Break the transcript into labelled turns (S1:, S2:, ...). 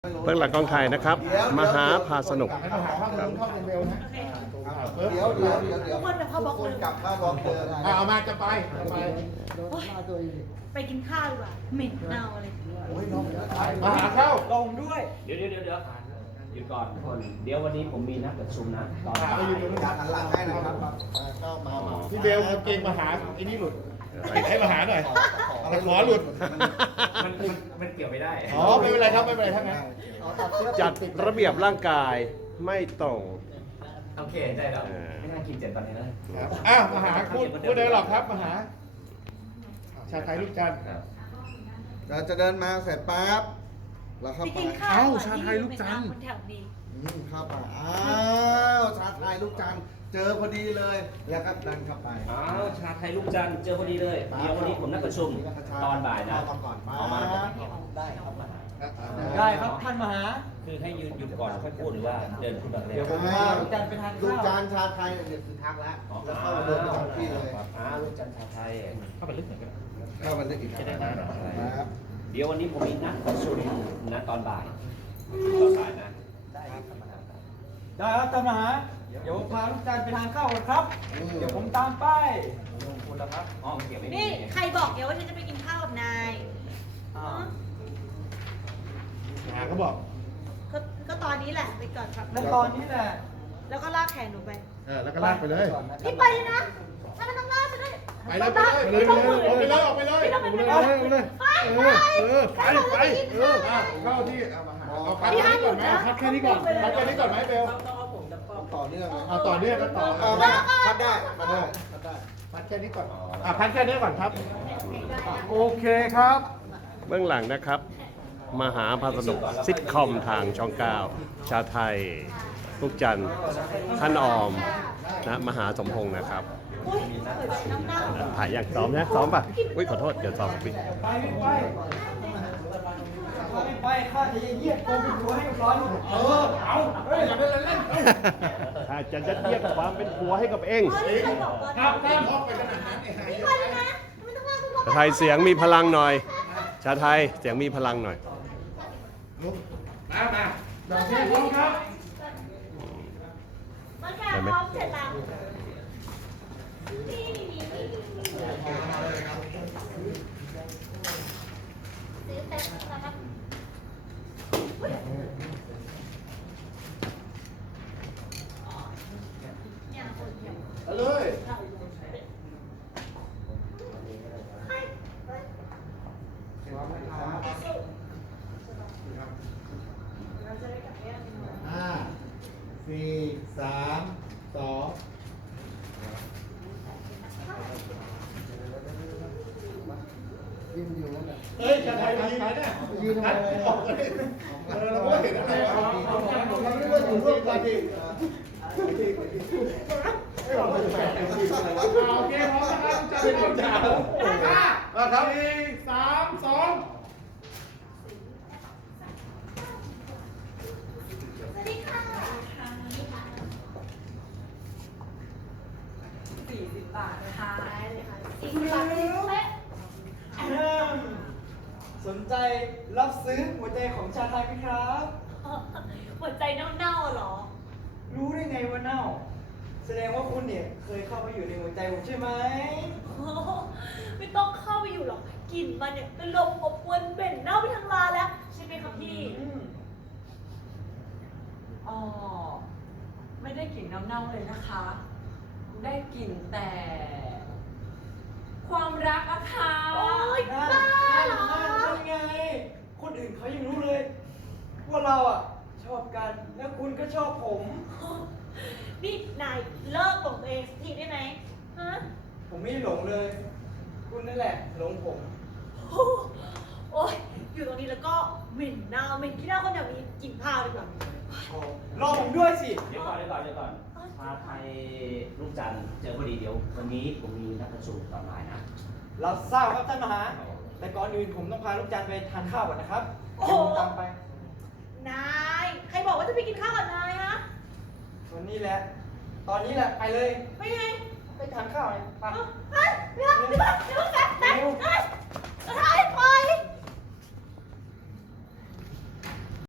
S1: เบื้องหลังกองถ่ายนะครับมหาพาสนุกครับ
S2: เดี๋ยวทุกคนเข้าบล็อกเลย
S3: กลับเข้าบล็อกเดิม
S4: เอามาจะไป
S2: ไปกินข้าวดีกว่าเหม็นเน่าอะไร
S4: มาหาเข้า
S5: ลงด้วย เดี๋ยวหยุดก่อนทุกคน เดี๋ยววันนี้ผมมีนัดประชุมนะตอนบ่าย
S3: หันหลังให้นะครับเข้ามา
S4: พี่เบลเก่งมาหาไอ้นี่หลุดให้มาหาหน่อยตะขอหลุด
S5: มันเกี่ยวไม่ได้
S4: อ๋อไม่เป็นไรครับไม่เป็นไรทั้งนั้น
S1: จัดระเบียบร่างกายไม่ตรง
S5: โอเคได้แล้วไม่น่ากินเจ็ดตอนนี้นะ
S4: อ้าวมาหาพูดได้หรอกครับมาหาชาไทยลูกจันทร์
S3: เราจะเดินมาเสร็จปั๊บเราเข้า
S2: ไป
S3: ไป
S2: กินข้าวชาไทยลูกจันทร์คนแถวนี้
S3: เข้าไปอ้าวชาไทยลูกจันทร์เจอพอดีเลยแล้วก็ดันเข้าไป
S5: อ้าวชาไทยลูกจันทร์เจอพอดีเลย เดี๋ยววันนี้ผมนัดประชุมตอนบ่ายนะ
S3: เข้ามาก่อน
S5: เอามา
S3: ได้ครับมา
S6: ได้ครับท่านมหา
S5: คือให้ยืนหยุดก่อนค่อยพูดหรือว่าเดินขึ้นมาเร็
S6: เดี๋ยว
S5: ว
S6: ผมพาลูกจันทร์ไปทาน
S3: ลูก
S6: ข้าว
S3: จันทร์ชาไทยเนี่ยคือทักแล้วแล้วเข้ามาเดินไปทักที่เลย
S5: ลูกจันทร์ชาไทย
S4: เข้าไปลึกเหมือนกัน
S3: เข้ามาได้อีกครับ
S5: เดี๋ยววันนี้ผมมีนัดประชุมนะตอนบ่ายนะ
S6: ได้ครับท่านมหา เดี๋ยวพาลูกจันทร์ไปทานข้าวกันครับ เดี๋ยวผมตามไป
S5: คุณละครับอ๋อเกี่ยวไม่
S2: นี่ใครบอกเนี่ยว่าฉันจะไปกินข้าวกับนาย
S4: หาเขาบอก
S2: ก็ตอนนี้แหละไปก่อนครับ
S6: แล้วตอนนี้แหละ
S2: แล้วก็ลากแขนหนูไป
S4: แล้วก็ลากไปเลย
S2: นี่ไปเลยนะถ้ามันต้องลากไปด้วย
S4: ไปเลยออกไปเลยออกไปเลยเข้าที่เอาคัดแค่นี้ก่อนไหมคัดแค่นี้ก่อนคัดแค่นี้ก่อนไหมเบล
S3: ต่อเนื่อง
S4: เอาต่อเนื่องก็ต่อ
S3: คัดได้คัดได้
S4: คัดแค่นี้ก่อนคัดแค่นี้ก่อนครับโอเคครับ
S1: เบื้องหลังนะครับมหาพาสนุกซิทคอมทางช่อง 9 ชาไทยลูกจันทร์ท่านออมนะมหาสมพงษ์นะครับ
S2: อุ้ยน้ำเน่า
S1: ถ่ายอย่างซ้อมนะซ้อมป่ะอุ้ยขอโทษเดี๋ยวซ้อมปิด
S6: ไปข้าจะเยียดโกงเป็นหัวให้กับร้อนเอาอย่าไปเล่น
S1: ถ้าจะยัดเยียดความเป็นผัวให้กับเอง
S2: เฮ้ยใครบอกว่า
S4: ครับท่านออกไปขนาดนั้นไอ้
S2: นี่ไปเลยนะไม่ต้องลากกู
S1: ชาไทยเสียงมีพลังหน่อย ชาไทยเสียงมีพลังหน่อย
S4: มาดอกเบี้ยพร้อมครับ
S2: มันแค่พร้อมเสร็จแล้วนี่ซื้อเต็มนะครับเนี่ยคนเดียว
S4: เอาเลย
S3: 5 4 3 2ยืนอยู่นั่นแหละ
S4: เฮ้ยจะไทยดีไหมเนี่ยยืนทำไมออกเลยเราไม่เห็นอะไรเราไม่ว่าอยู่ร่วมกันดิโอเคพร้อมนะครับจะเป็นคนจ่าครับ4 3 2
S2: สวัสดีค่ะ
S6: 40 บาทค่ะ
S2: ได้เลยค่ะอีกหลักสิบเป๊ะ
S6: สนใจรับซื้อหัวใจของชาไทยไหมครับ
S2: หัวใจเน่าๆเหรอ
S6: รู้ได้ไงว่าเน่า แสดงว่าคุณเนี่ยเคยเข้าไปอยู่ในหัวใจผมใช่ไหม
S2: ไม่ต้องเข้าไปอยู่หรอกกลิ่นมันเนี่ยเป็นลมอบอวนเหม็นเน่าไปทั้งร้านแล้วใช่ไหมครับพี่
S7: อ๋อ ไม่ได้กลิ่นเน่าๆเลยนะคะ ได้กลิ่นแต่ ความรักอะค่ะ
S2: โอ๊ยบ้าเหรอ
S6: นั่นไง คนอื่นเขายังรู้เลยว่าเราอ่ะชอบกัน แล้วคุณก็ชอบผม
S2: นี่นายเลิกหลงตัวเองสักทีได้ไหมฮะ
S6: ผมไม่ได้หลงเลย คุณนั่นแหละหลงผม
S2: โอ๊ยอยู่ตรงนี้แล้วก็เหม็นเน่าเหม็นขี้หน้าคนแถวนี้กินข้าวดีกว่า
S6: รอผมด้วยสิ
S5: เดี๋ยวก่อนชาไทยลูกจันทร์เจอพอดีเดี๋ยววันนี้ผมมีนัดประชุมตอนบ่ายนะ
S6: เราทราบครับท่านมหา แต่ก่อนอื่นผมต้องพาลูกจันทร์ไปทานข้าวก่อนนะครับเดี๋ยวผมตามไป
S2: นาย ใครบอกว่าจะไปกินข้าวกับนายฮะ
S6: วันนี้แหละ ตอนนี้แหละไปเลย
S2: ไปไง
S6: ไปทานข้าวเลยไป
S2: เอ้าเฮ้ยเดี๋ยวกันนายนาย